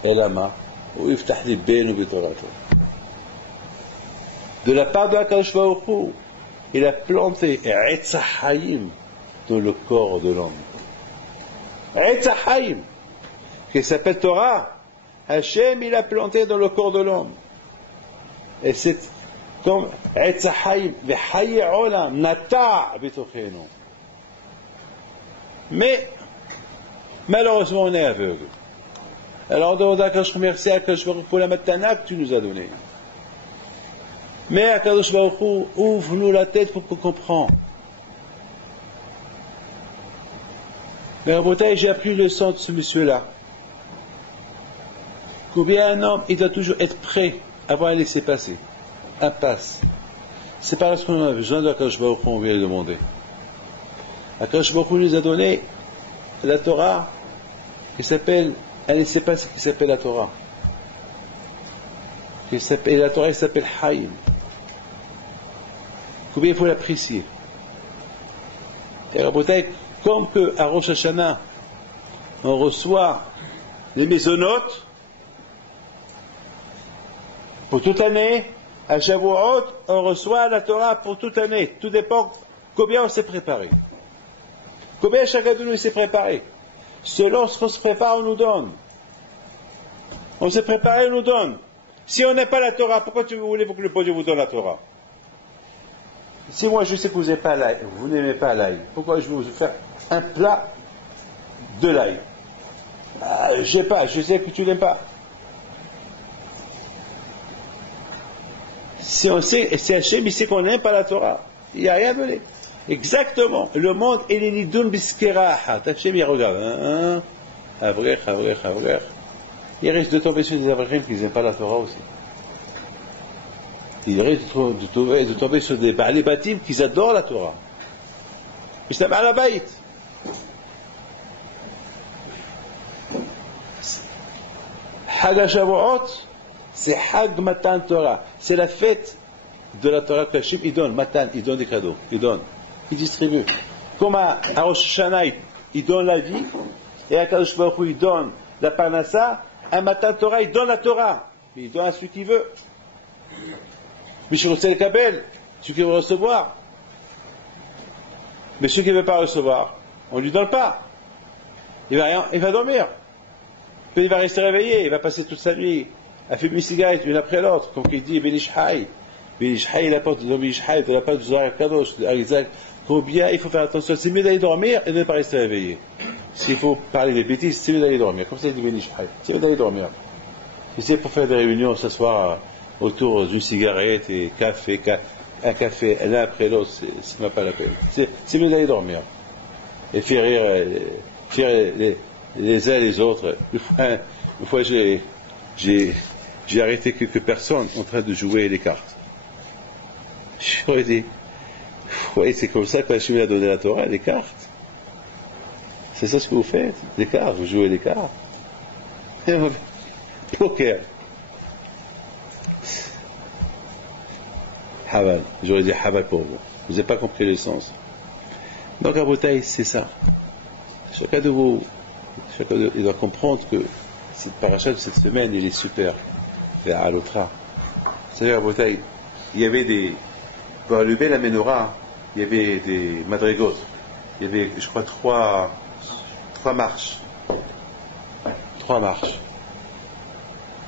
Elama, ويفتح لي بينه بطراته. De la part de Akadosh Baruch Hu, il a planté Etz Haïm dans le corps de l'homme. Etz Haïm, qui s'appelle Torah, Hachem il a planté dans le corps de l'homme. Et c'est comme Etz Haïm, Vehaye Olam, Nata Bitochenu. Mais, malheureusement, on est aveugle. Alors, on demande à Akadosh Baruch Hu pour la matana que tu nous as donnée. Mais Akadosh Baruch Hu, ouvre-nous la tête pour qu'on comprenne. Mais Rabotai, j'ai appris le leçon de ce monsieur-là. Combien un homme, il doit toujours être prêt avant de laisser passer. Un passe. C'est pas parce qu'on a besoin d'Akadosh Baruch Hu, on vient le demander. Akadosh Baruch Hu nous a donné la Torah qui s'appelle un laissez-passer qui s'appelle la Torah. Et la Torah s'appelle Haïm. Combien il faut l'apprécier. Et Rabotai, comme qu'à Rosh Hashanah, on reçoit les mésonotes pour toute l'année, à Shavuot, on reçoit la Torah pour toute l'année. Tout dépend combien on s'est préparé. Combien chacun de nous s'est préparé. Selon ce qu'on se prépare, on nous donne. On s'est préparé, on nous donne. Si on n'a pas la Torah, pourquoi vous voulez que le bon Dieu vous donne la Torah? Si moi je sais que vous n'aimez pas l'ail, pourquoi je vais vous faire un plat de l'ail? Je sais que tu n'aimes pas. Si on sait, si Hachem il sait qu'on n'aime pas la Torah, il n'y a rien donné. Exactement. Le monde, il est nidoun biskerahat. Hachem il regarde. Avrech. Il risque de tomber sur des avrechim qui n'aiment pas la Torah aussi. Il risque de tomber sur des Baalei Batim qui adorent la Torah. Mais c'est un Baal Habayit. Hag HaShavuot, c'est Hag Matan Torah. C'est la fête de la Torah que Hachem il donne. Matan, il donne des cadeaux. Il distribue. Comme à Rosh Hashanah, il donne la vie. Et à Kadosh Baruch Hu, il donne la Parnassa. À Matan Torah, il donne la Torah. Mais il donne à celui qui veut. Michel le Kabel, celui qui veut recevoir. Mais celui qui ne veut pas recevoir, on ne lui donne pas. Il va dormir. Puis il va rester réveillé, il va passer toute sa nuit à fumer une cigarette une après l'autre, comme il dit Benishhaï. Benishhaï, il apporte de Benishhaï, de la part du Zohar Kadosh, combien il faut faire attention. C'est mieux d'aller dormir et de ne pas rester réveillé. S'il faut parler des bêtises, c'est mieux d'aller dormir. Comme ça, il dit Benishhaï. C'est mieux d'aller dormir. Et c'est pour faire des réunions, s'asseoir autour d'une cigarette et un café l'un après l'autre, c'est même pas la peine. C'est mieux d'aller dormir. Et faire rire les uns et les autres. Une fois j'ai arrêté quelques personnes en train de jouer les cartes. J'aurais dit, ouais, c'est comme ça que Hachem a donné la Torah, les cartes. C'est ça ce que vous faites, les cartes, vous jouez les cartes. Poker. Haval, j'aurais dit Haval pour vous. Vous n'avez pas compris le sens. Donc à Rabotai, c'est ça. Chacun de vous, il doit comprendre que cette paracha de cette semaine, il est super. C'est à l'autre. C'est-à-dire à Rabotai, il y avait pour allumer la menorah, il y avait des madrigot. Il y avait, je crois, trois marches. 3 marches.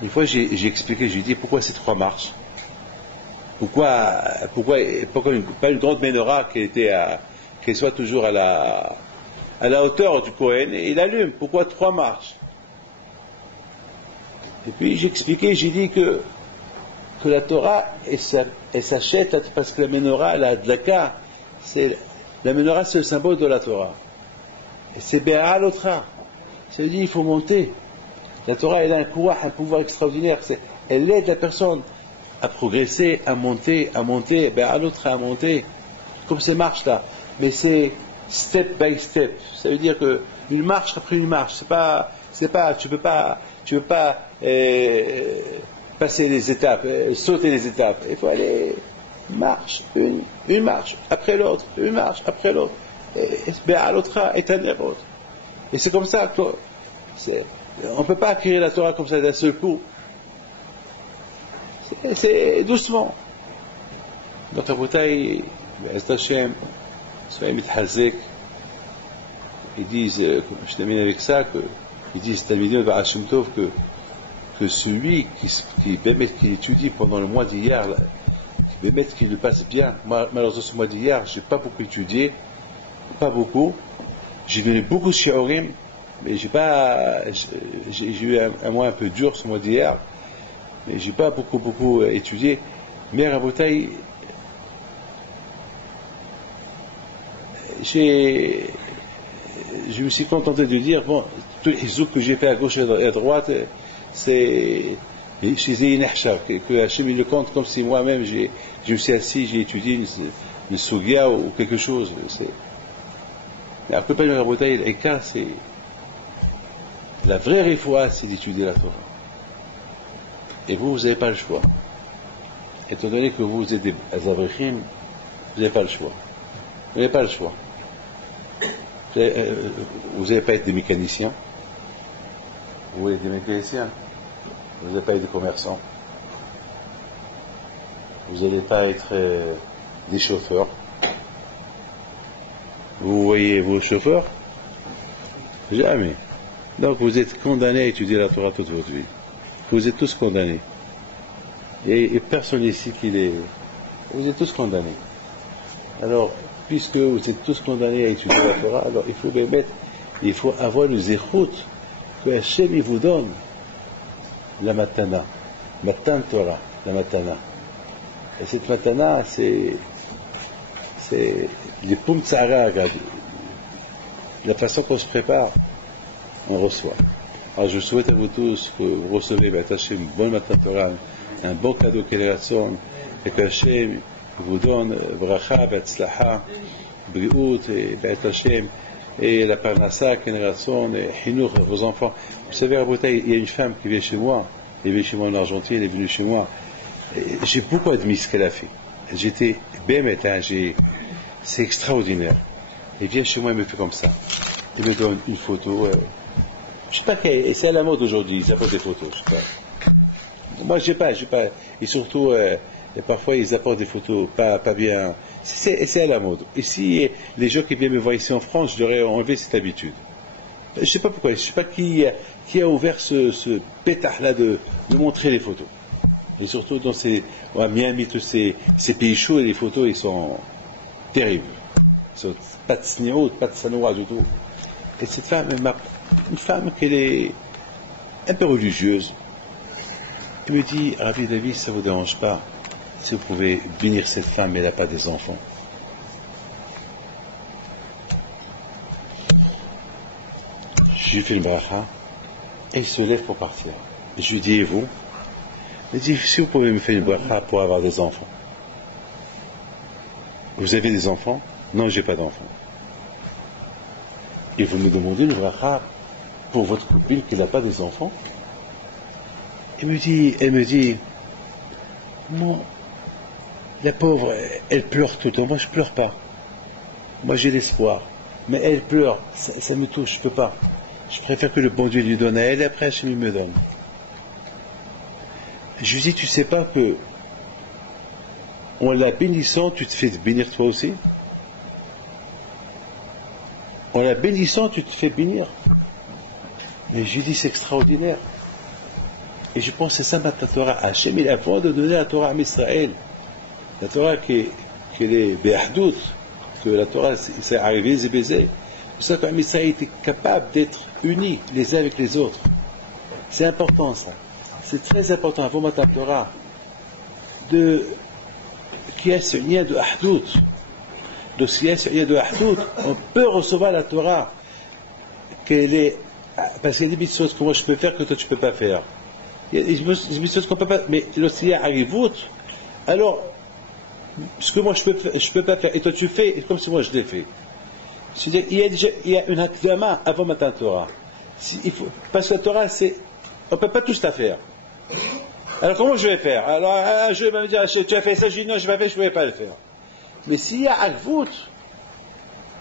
Une fois, j'ai expliqué, j'ai dit pourquoi ces 3 marches. Pourquoi pas une grande menorah qui soit toujours à la hauteur du Kohen et il allume. Pourquoi 3 marches? Et puis j'ai expliqué, j'ai dit que la Torah elle s'achète parce que la menorah, la dlaka, la menorah c'est le symbole de la Torah. Et c'est Bé'a l'autra. C'est-à-dire il faut monter. La Torah elle a un pouvoir extraordinaire. Elle aide la personne à progresser, à monter, à l'autre à monter, comme ces marches-là. Mais c'est step by step. Ça veut dire que une marche après une marche. C'est pas, tu peux pas passer les étapes, sauter les étapes. Il faut aller marche, une marche après l'autre, une marche après l'autre. Et à l'autre est un autre. Et c'est comme ça qu'on ne peut pas acquérir la Torah comme ça d'un seul coup. Et c'est doucement. Donc, à Boutaï, Hashem, soyez mitchazek, ils disent, je termine avec ça, ils disent, Talmidim Baal Shem Tov, que celui qui étudie pendant le mois d'hier, qui le passe bien. Malheureusement, ce mois d'hier, je n'ai pas beaucoup étudié, pas beaucoup. J'ai donné beaucoup de shiurim, mais j'ai eu un mois un peu dur ce mois d'hier, mais j'ai pas beaucoup étudié. Mais Rabotai, je me suis contenté de dire, bon, tous les zouks que j'ai fait à gauche et à droite, c'est que Hachem il le compte comme si moi-même je me suis assis, j'ai étudié une sugia ou quelque chose. Mais après, pas le Rabotai, l'Eka, c'est la vraie réfoua, c'est d'étudier la Torah. Et vous n'avez pas le choix. Étant donné que vous êtes des Azavrechim, vous n'avez pas le choix. Vous n'avez pas le choix. Vous n'allez pas être des mécaniciens. Vous voulez être des mécaniciens. Vous n'allez pas être des commerçants. Vous n'allez pas être des chauffeurs. Vous voyez vos chauffeurs? Jamais. Donc vous êtes condamnés à étudier la Torah toute votre vie. Vous êtes tous condamnés. Et personne ici qui les... Vous êtes tous condamnés. Alors, puisque vous êtes tous condamnés à étudier la Torah, alors il faut avoir le zéchout que Hachem il vous donne la matana, matan Torah, la matana. Et cette matana, c'est les poum tzara, la façon qu'on se prépare, on reçoit. Alors je souhaite à vous tous que vous recevez Hachem une bonne matan Torah, un bon cadeau qu'elle rassonne, et que Hachem vous donne bracha, betzlaha, briout, et Hachem, et la parnassa, qu'elle rassonne, et chinour, vos enfants. Vous savez, à Boutaï, il y a une femme qui vient chez moi, elle vient chez moi en Argentine, elle est venue chez moi. Et j'ai beaucoup admis ce qu'elle a fait. J'étais bémet, c'est extraordinaire. Elle vient chez moi, elle me fait comme ça. Elle me donne une photo. Je sais pas quelle, c'est à la mode aujourd'hui, ils apportent des photos, je sais pas. Moi, j'ai pas. Et surtout, et parfois, ils apportent des photos pas bien. C'est à la mode. Et si les gens qui viennent me voir ici en France, je leur ai enlevé cette habitude. Je sais pas pourquoi, je sais pas qui a ouvert ce pétard-là de montrer les photos. Et surtout à Miami, tous ces pays chauds, et les photos, ils sont terribles. Ils sont pas de sniout, pas de sanoua du tout. Et cette femme, une femme qui est un peu religieuse, elle me dit, Ravi David, ça vous dérange pas si vous pouvez bénir cette femme, mais elle n'a pas des enfants. Je lui fais le bracha, et il se lève pour partir. Et je lui dis, et vous? Il dit, si vous pouvez me faire une bracha pour avoir des enfants. Vous avez des enfants? Non, j'ai pas d'enfants. Et vous me demandez une bracha pour votre copine qui n'a pas des enfants? Elle me dit, moi, la pauvre, elle pleure tout le temps. Moi, je pleure pas. Moi, j'ai l'espoir. Mais elle pleure. Ça me touche, je peux pas. Je préfère que le bon Dieu lui donne à elle et après, Hachem me donne. Je lui dis, tu sais pas que en la bénissant, tu te fais bénir toi aussi? En la bénissant, tu te fais bénir. Mais je lui dis, c'est extraordinaire. Et je pense que c'est ça ma Torah. Hachem, il a avant de donner la Torah à Israël. La Torah qui est béahdout, que la Torah, c'est arrivé, c'est baisé. C'est ça que Israël était capable d'être unis les uns avec les autres. C'est important ça. C'est très important avant ma Torah qu'il y ait ce lien de ahdout. Donc s'il y a ce lien de ahdout, on peut recevoir la Torah parce qu'il y a des mitzvot que moi je peux faire que toi tu peux pas faire. Il y a des mitzvot qu'on peut pas, mais lorsqu'il y a arrivout, alors ce que moi je peux pas faire et toi tu fais comme si moi je l'ai fait. C'est-à-dire il y a une akdama avant ma Torah. Parce que la Torah on peut pas tout la faire. Alors comment je vais faire? Alors je vais me dire, tu as fait ça, je dis non, je vais faire, je ne pouvais pas le faire. Mais s'il y a Akvout,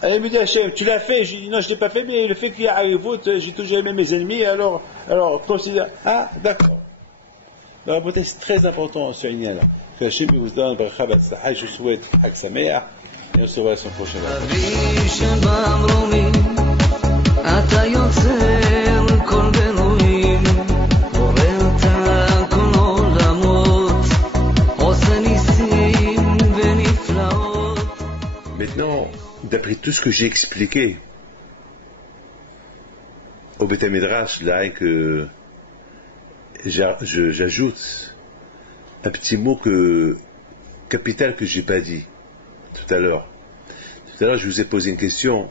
elle me dit, Hachem, tu l'as fait, je dis non, je ne l'ai pas fait, mais le fait qu'il y a Akvout, j'ai toujours aimé mes ennemis, alors considère, d'accord. Alors, c'est très important ce lien-là. Que Hachem vous donne bracha batzlacha. Je vous souhaite Hag Sameach et on se voit la semaine prochaine. אבי שבמרומים, אתה יוצר כל ברואין, בורא את כל עולמות, עושה ניסים ונפלאות. Maintenant, d'après tout ce que j'ai expliqué au Beth Midrash, là, que j'ajoute un petit mot capital que j'ai pas dit tout à l'heure. Tout à l'heure, je vous ai posé une question.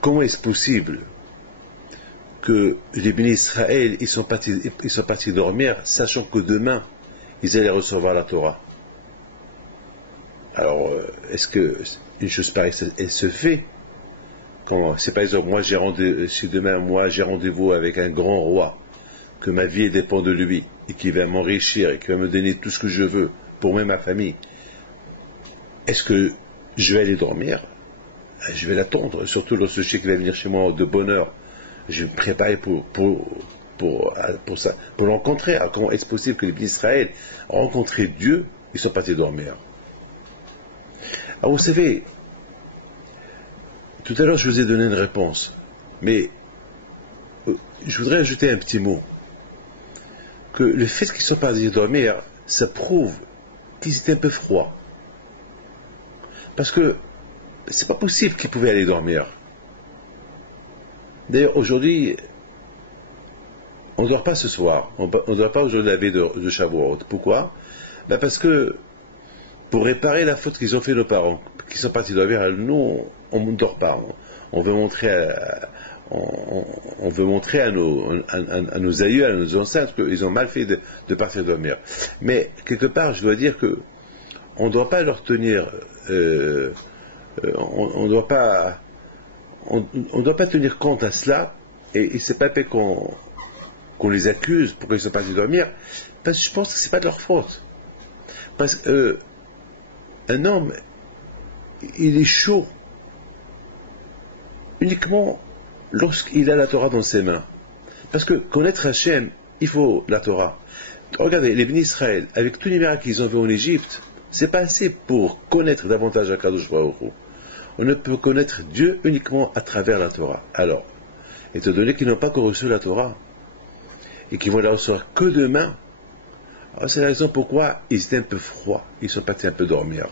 Comment est-ce possible que les bénis Israël, ils sont partis dormir, sachant que demain, ils allaient recevoir la Torah? Alors, est-ce que une chose pareille, elle se fait? Comment? C'est par exemple, si demain, moi, j'ai rendez-vous avec un grand roi, que ma vie dépend de lui, et qui va m'enrichir, et qui va me donner tout ce que je veux, pour moi et ma famille, est-ce que je vais aller dormir? Je vais l'attendre, surtout lorsque je sais qu'il va venir chez moi de bonne heure. Je vais me préparer pour ça, pour le rencontrer. Alors, comment est-ce possible que les bénis Israël ont rencontré Dieu, ils sont partis dormir? Alors, vous savez, tout à l'heure, je vous ai donné une réponse, mais je voudrais ajouter un petit mot. Que le fait qu'ils soient partis dormir, ça prouve qu'ils étaient un peu froids. Parce que c'est pas possible qu'ils pouvaient aller dormir. D'ailleurs, aujourd'hui, on ne dort pas ce soir. On ne dort pas aujourd'hui la veille de Shavuot. Pourquoi? Parce que pour réparer la faute qu'ils ont fait nos parents, qui sont partis dormir, nous, on ne dort pas. On veut montrer à nos aïeux, à nos ancêtres, qu'ils ont mal fait de partir dormir. Mais, quelque part, je dois dire que on ne doit pas leur tenir, on ne doit pas tenir compte à cela, et c'est pas fait qu'on les accuse pour qu'ils soient partis dormir, parce que je pense que c'est pas de leur faute. Parce que un homme, il est chaud uniquement lorsqu'il a la Torah dans ses mains. Parce que connaître Hachem, il faut la Torah. Regardez, les bénis Israël, avec tous les miracles qu'ils ont vus en Égypte, c'est pas assez pour connaître davantage Akadosh Baruch Hu. On ne peut connaître Dieu uniquement à travers la Torah. Alors, étant donné qu'ils n'ont pas encore reçu la Torah, et qu'ils vont la recevoir que demain, c'est la raison pourquoi ils étaient un peu froids, ils sont partis un peu dormir.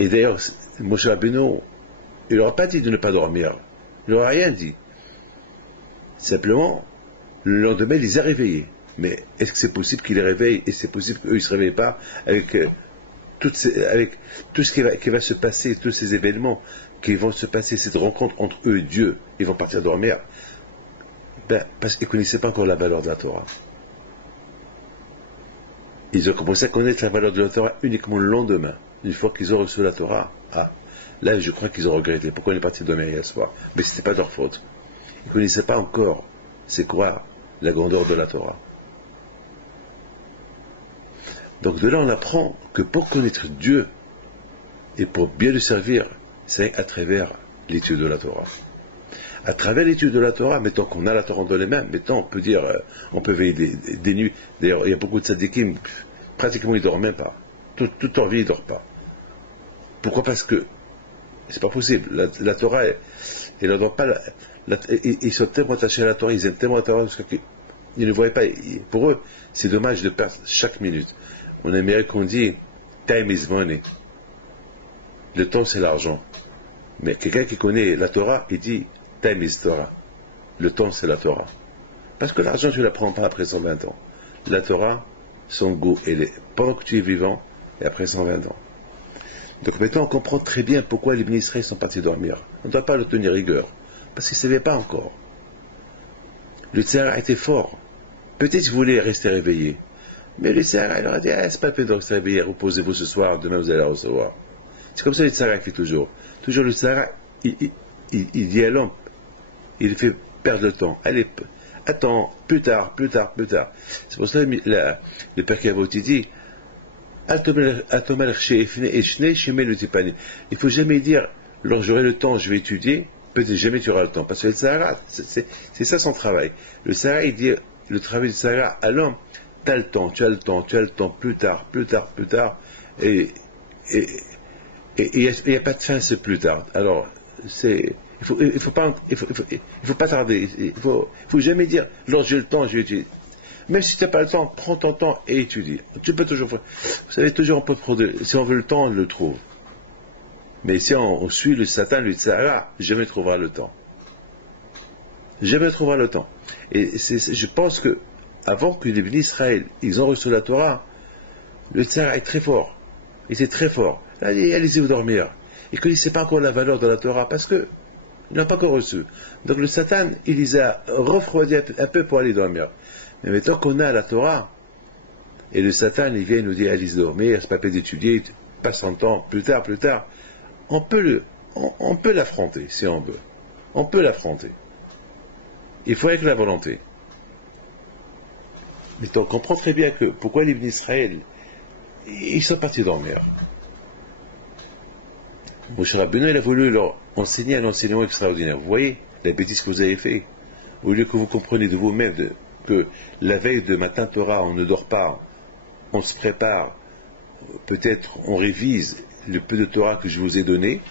Et d'ailleurs, Moshe Rabbeinu, il leur a pas dit de ne pas dormir, il leur a rien dit. Simplement, le lendemain, il les a réveillés. Mais est-ce que c'est possible qu'ils les réveillent, et c'est possible qu'eux ne se réveillent pas avec tout ce qui va se passer, tous ces événements qui vont se passer, cette rencontre entre eux et Dieu, ils vont partir dormir? Parce qu'ils ne connaissaient pas encore la valeur de la Torah. Ils ont commencé à connaître la valeur de la Torah uniquement le lendemain, une fois qu'ils ont reçu la Torah. Là, je crois qu'ils ont regretté. Pourquoi on est parti dormir hier soir? Mais ce n'était pas leur faute. Ils ne connaissaient pas encore c'est quoi la grandeur de la Torah. Donc de là, on apprend que pour connaître Dieu et pour bien le servir, c'est à travers l'étude de la Torah. À travers l'étude de la Torah, mettons qu'on a la Torah dans les mains, mettons, on peut dire, on peut veiller des nuits. D'ailleurs, il y a beaucoup de tzadikim, pratiquement ils ne dorment même pas. Toute leur vie, ils ne dorment pas. Pourquoi? Parce que c'est pas possible. La Torah, ils ne dorment pas. Ils sont tellement attachés à la Torah, ils aiment tellement la Torah parce qu'ils ne voient pas. Pour eux, c'est dommage de perdre chaque minute. En Amérique, on dit time is money. Le temps, c'est l'argent. Mais quelqu'un qui connaît la Torah, il dit time is Torah. Le temps, c'est la Torah. Parce que l'argent, tu ne la prends pas après 120 ans. La Torah, son goût, elle est pendant que tu es vivant et après 120 ans. Donc maintenant, on comprend très bien pourquoi les bénis Israël sont partis dormir. On ne doit pas leur tenir rigueur. Parce qu'ils ne savaient pas encore. Le Tzara était fort. Peut-être qu'ils voulaient rester réveillés. Mais le Tzara, il leur a dit, c'est pas la peine de rester réveillés, reposez-vous ce soir, demain vous allez la recevoir. C'est comme ça le Tzara fait toujours. Toujours le Tzara, il dit à l'homme, il fait perdre le temps. Allez, attends, plus tard. C'est pour ça que le Père Kavot dit, il ne faut jamais dire, lorsque j'aurai le temps, je vais étudier, peut-être jamais tu auras le temps. Parce que le Tzara, c'est ça son travail. Le Tzara, il dit, le travail du Sahara à l'homme, tu as le temps, plus tard, et il n'y a pas de fin, c'est plus tard. Alors, il faut pas tarder, il faut jamais dire, lorsque j'ai le temps, je vais étudier. Même si tu n'as pas le temps, prends ton temps et étudie. Tu peux toujours faire. Vous savez, toujours on peut produire. Si on veut le temps, on le trouve. Mais si on suit le Satan, le Tzara, jamais trouvera le temps. Jamais trouvera le temps. Et je pense que, avant que les bénis Israël, ils ont reçu la Torah, le Tzara est très fort. Il était très fort. Allez-y vous dormir. Il ne connaissait pas encore la valeur de la Torah parce que il n'a pas encore reçu. Donc le Satan, il les a refroidis un peu pour aller dormir. Mais maintenant qu'on a la Torah, et le Satan, il vient nous dire, allez dormir, c'est pas la peine d'étudier, passe son temps, plus tard, on peut l'affronter, si on veut. On peut l'affronter. Il faut avec la volonté. Mais on comprend très bien que, pourquoi les bénis Israël, ils sont partis dormir. Moshe Rabbeinu, il a voulu leur enseigner un enseignement extraordinaire. Vous voyez la bêtise que vous avez fait. Au lieu que vous compreniez de vous-même que la veille de matin Torah, on ne dort pas, on se prépare, peut-être on révise le peu de Torah que je vous ai donné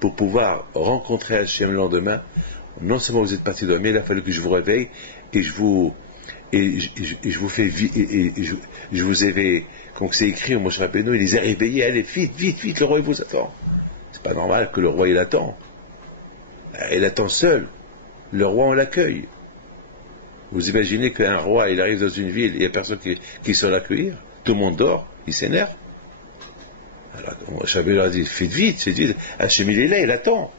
pour pouvoir rencontrer Hachem le lendemain. Non seulement vous êtes parti dormir, il a fallu que je vous réveille et je vous ai, comme c'est écrit au Moshe Rabbeinu, il les a réveillés, allez vite, le roi il vous attend. C'est pas normal que le roi il attend. Il attend seul. Le roi on l'accueille. Vous imaginez qu'un roi il arrive dans une ville, il n'y a personne qui sait l'accueillir, tout le monde dort, il s'énerve. Alors Moshe Rabbeinu a dit faites vite, Hachem il est là, il attend.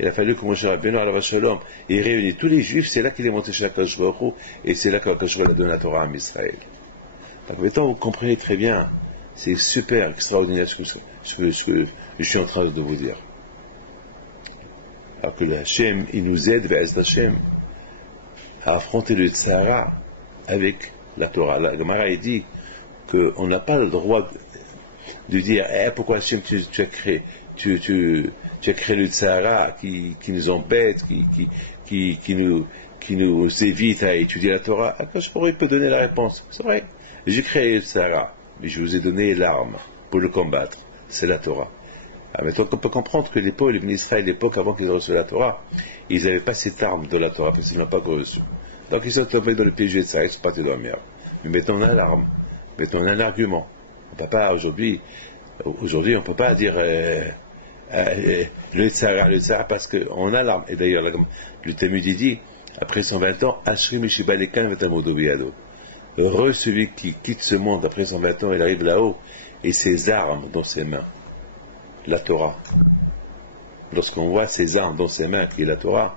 Il a fallu que Moshe Rabbeinu alav shalom ait réuni tous les juifs, c'est là qu'il est monté chez Akadosh Baruch Hu, et c'est là qu'Akadosh Baruch Hu a donné la Torah à Israël. Donc maintenant vous comprenez très bien, c'est super, extraordinaire ce que je suis en train de vous dire. Alors que Hachem, il nous aide, Be'ez Hachem, à affronter le Tzara avec la Torah. La Gemara il dit qu'on n'a pas le droit de dire pourquoi Hachem tu as créé le Tzara qui nous embête, qui nous évite à étudier la Torah. Je pourrais peut donner la réponse. C'est vrai, j'ai créé le Tzara, mais je vous ai donné l'arme pour le combattre. C'est la Torah. Alors maintenant, on peut comprendre que les bénis Israël, l'époque avant qu'ils aient reçu la Torah, ils n'avaient pas cette arme de la Torah parce qu'ils n'ont pas reçu. Donc ils sont tombés dans le piège de Tzara, ils sont partis dormir. Mais maintenant on a l'arme, maintenant on a un argument. On peut pas aujourd'hui on ne peut pas dire le Tzara parce qu'on a l'arme. Et d'ailleurs, le Talmud dit, après 120 ans, Ashri Mishiba Lekan Vatamodo Biyado. Heureux celui qui quitte ce monde après 120 ans, il arrive là-haut, et ses armes dans ses mains. La Torah. Lorsqu'on voit ses armes dans ses mains, qui est la Torah,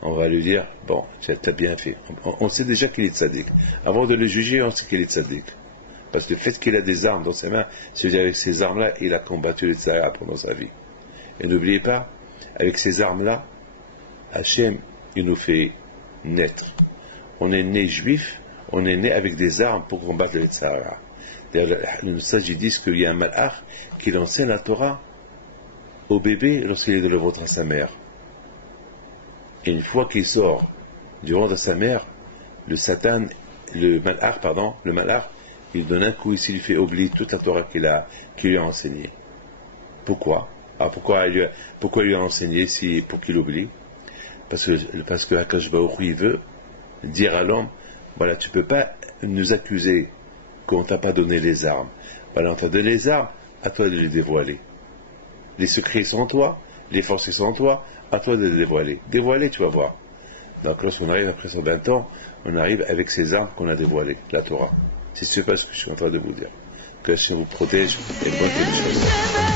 on va lui dire, bon, tu as bien fait. On sait déjà qu'il est tzaddik. Avant de le juger, on sait qu'il est tzaddik. Parce que le fait qu'il a des armes dans ses mains, c'est avec ces armes-là, il a combattu le Tzara pendant sa vie. Et n'oubliez pas, avec ces armes-là, Hachem, il nous fait naître. On est né juif, on est né avec des armes pour combattre le Tzara. D'ailleurs, les sages disent qu'il y a un malach qui enseigne la Torah au bébé lorsqu'il est dans le ventre de sa mère. Et une fois qu'il sort du ventre de sa mère, le malach, il donne un coup ici, il lui fait oublier toute la Torah qu'il lui a enseignée. Pourquoi? Alors pourquoi il lui a enseigné pour qu'il oublie? Parce que Akadosh Baruch Hu, il veut dire à l'homme, voilà, tu ne peux pas nous accuser qu'on ne t'a pas donné les armes. Voilà, on t'a donné les armes, à toi de les dévoiler. Les secrets sont en toi, les forces sont en toi, à toi de les dévoiler. Dévoiler, tu vas voir. Donc lorsqu'on arrive après 120 ans, on arrive avec ces armes qu'on a dévoilées, la Torah. C'est ce que je suis en train de vous dire. Que Hachem vous protège et bonne télécharge.